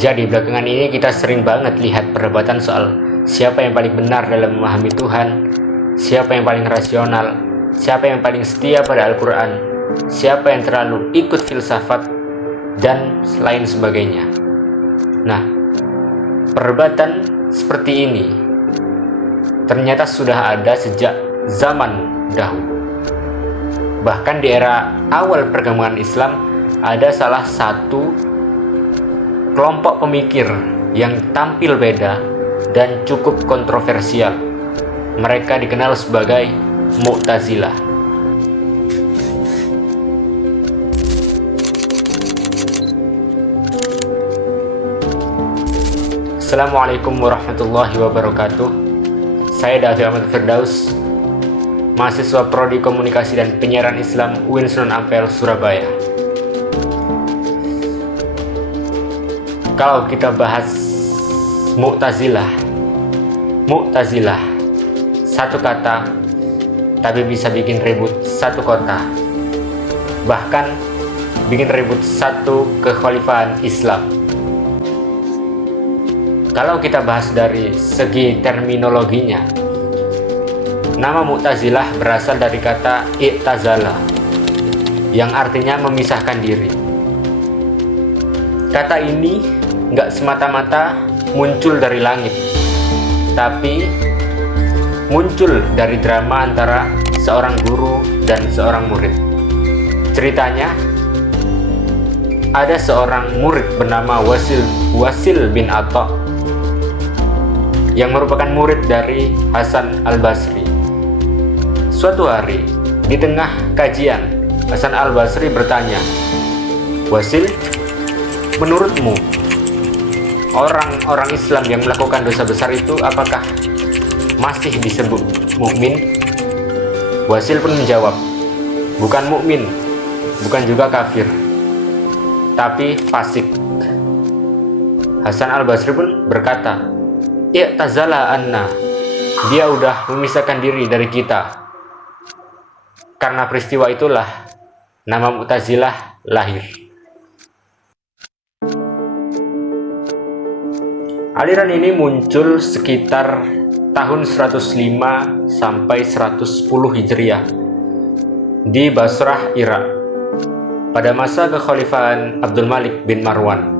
Jadi belakangan ini kita sering banget lihat perdebatan soal siapa yang paling benar dalam memahami Tuhan, siapa yang paling rasional, siapa yang paling setia pada Al-Quran, siapa yang terlalu ikut filsafat, dan lain sebagainya. Nah, perdebatan seperti ini ternyata sudah ada sejak zaman dahulu. Bahkan di era awal perkembangan Islam ada salah satu kelompok pemikir yang tampil beda dan cukup kontroversial. Mereka dikenal sebagai Mu'tazilah. Assalamualaikum warahmatullahi wabarakatuh. Saya Davi Ahmad Firdaus, mahasiswa Prodi Komunikasi dan Penyiaran Islam UIN Sunan Ampel, Surabaya. Kalau kita bahas Mu'tazilah, satu kata tapi bisa bikin ribut satu kota, bahkan bikin ribut satu kekhalifahan Islam. Kalau kita bahas dari segi terminologinya, nama Mu'tazilah berasal dari kata i'tazala yang artinya memisahkan diri. Kata ini nggak semata-mata muncul dari langit, tapi muncul dari drama antara seorang guru dan seorang murid. Ceritanya, ada seorang murid bernama Wasil bin Atha yang merupakan murid dari Hasan al-Basri. Suatu hari, di tengah kajian, Hasan al-Basri bertanya, "Wasil, menurutmu orang-orang Islam yang melakukan dosa besar itu apakah masih disebut mukmin?" Wasil pun menjawab, "Bukan mukmin, bukan juga kafir, tapi fasik." Hasan al-Basri pun berkata, "I'tazala anna, dia udah memisahkan diri dari kita." Karena peristiwa itulah nama Mu'tazilah lahir. Aliran ini muncul sekitar tahun 105 sampai 110 Hijriah di Basrah, Irak, pada masa kekhalifahan Abdul Malik bin Marwan.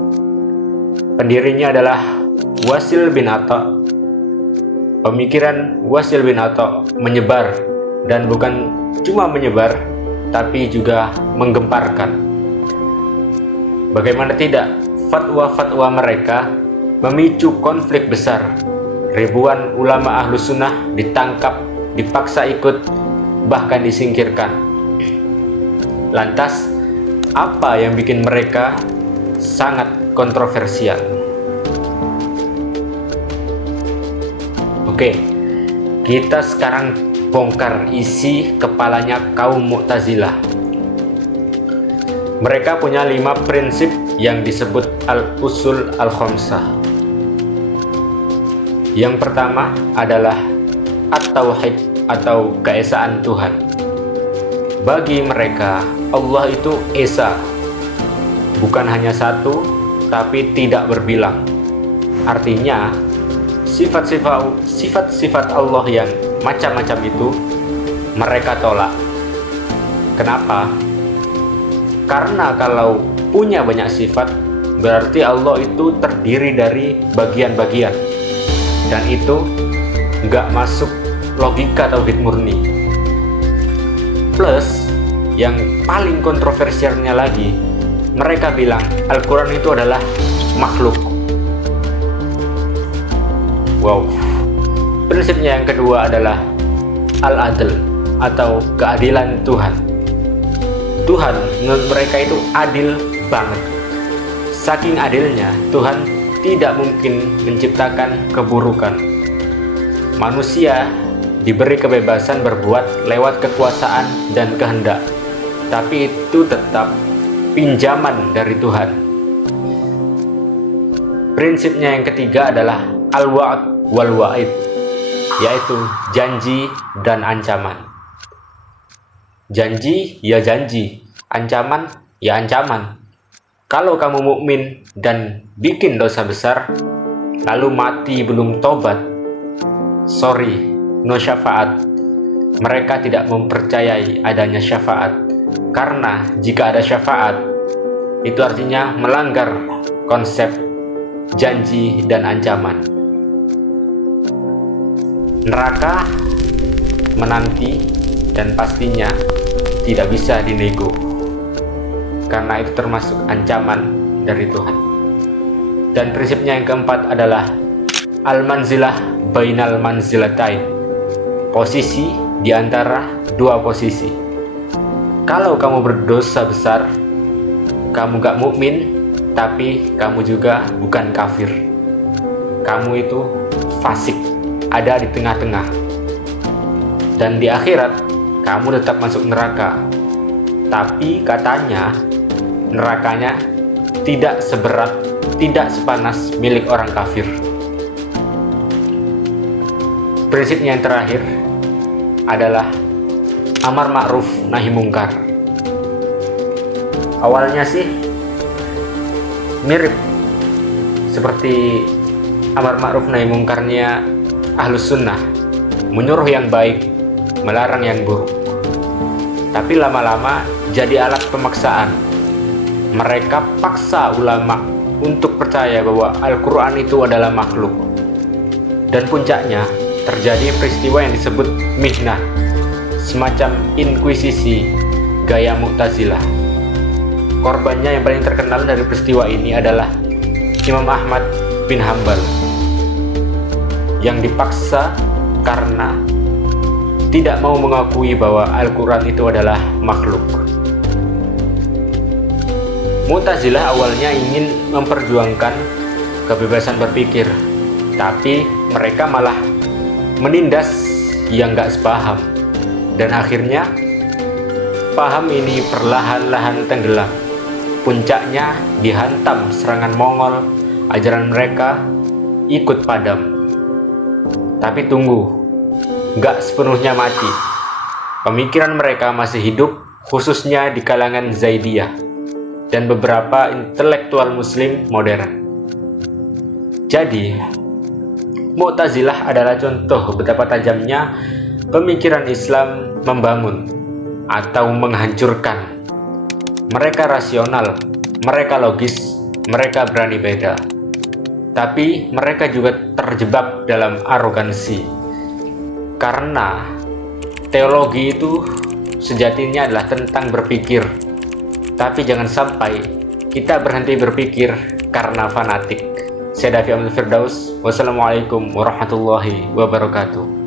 Pendirinya adalah Wasil bin Atha. Pemikiran Wasil bin Atha menyebar, dan bukan cuma menyebar, tapi juga menggemparkan. Bagaimana tidak, fatwa-fatwa mereka memicu konflik besar. Ribuan ulama ahlu sunnah ditangkap, dipaksa ikut, bahkan disingkirkan. Lantas, apa yang bikin mereka sangat kontroversial? Oke, kita sekarang bongkar isi kepalanya kaum Mu'tazilah. Mereka punya 5 prinsip yang disebut al-usul al-khamsah. Yang pertama adalah at-tauhid atau keesaan Tuhan. Bagi mereka, Allah itu esa, bukan hanya satu, tapi tidak berbilang. Artinya, sifat-sifat Allah yang macam-macam itu mereka tolak. Kenapa? Karena kalau punya banyak sifat, berarti Allah itu terdiri dari bagian-bagian, dan itu nggak masuk logika tauhid murni. Plus, yang paling kontroversialnya lagi, mereka bilang Al-Quran itu adalah makhluk. Wow. Prinsipnya yang kedua adalah al-adl atau keadilan Tuhan. Tuhan menurut mereka itu adil banget. Saking adilnya, Tuhan tidak mungkin menciptakan keburukan. Manusia diberi kebebasan berbuat lewat kekuasaan dan kehendak, tapi itu tetap pinjaman dari Tuhan. Prinsipnya yang ketiga adalah al-wa'd wal wa'id, yaitu janji dan ancaman. Janji ya janji, ancaman ya ancaman. Kalau kamu mukmin dan bikin dosa besar, lalu mati belum tobat, sorry, no syafaat. Mereka tidak mempercayai adanya syafaat, karena jika ada syafaat, itu artinya melanggar konsep janji dan ancaman. Neraka menanti dan pastinya tidak bisa dinego, karena itu termasuk ancaman dari Tuhan. Dan prinsipnya yang keempat adalah al-manzilah bainal manzilatain, posisi di antara dua posisi. Kalau kamu berdosa besar, kamu gak mukmin, tapi kamu juga bukan kafir. Kamu itu fasik, ada di tengah-tengah. Dan di akhirat, kamu tetap masuk neraka. Tapi katanya, nerakanya tidak seberat, tidak sepanas milik orang kafir. Prinsipnya yang terakhir adalah amar ma'ruf nahi mungkar. Awalnya sih mirip seperti amar ma'ruf nahi mungkarnya Ahlus Sunnah, menyuruh yang baik, melarang yang buruk. Tapi lama-lama jadi alat pemaksaan. Mereka paksa ulama untuk percaya bahwa Al-Quran itu adalah makhluk. Dan puncaknya terjadi peristiwa yang disebut mihnah, semacam inkuisisi gaya Mu'tazilah. Korbannya yang paling terkenal dari peristiwa ini adalah Imam Ahmad bin Hambal, yang dipaksa karena tidak mau mengakui bahwa Al-Quran itu adalah makhluk. Mu'tazilah awalnya ingin memperjuangkan kebebasan berpikir, tapi mereka malah menindas yang gak sepaham. Dan akhirnya paham ini perlahan-lahan tenggelam. Puncaknya dihantam serangan Mongol, ajaran mereka ikut padam. Tapi tunggu, gak sepenuhnya mati. Pemikiran mereka masih hidup, khususnya di kalangan Zaidiyah dan beberapa intelektual muslim modern. Jadi, Mu'tazilah adalah contoh betapa tajamnya pemikiran Islam membangun atau menghancurkan. Mereka rasional, mereka logis, mereka berani beda. Tapi mereka juga terjebak dalam arogansi. Karena teologi itu sejatinya adalah tentang berpikir. Tapi jangan sampai kita berhenti berpikir karena fanatik. Saya Davi Amil Firdaus. Wassalamualaikum warahmatullahi wabarakatuh.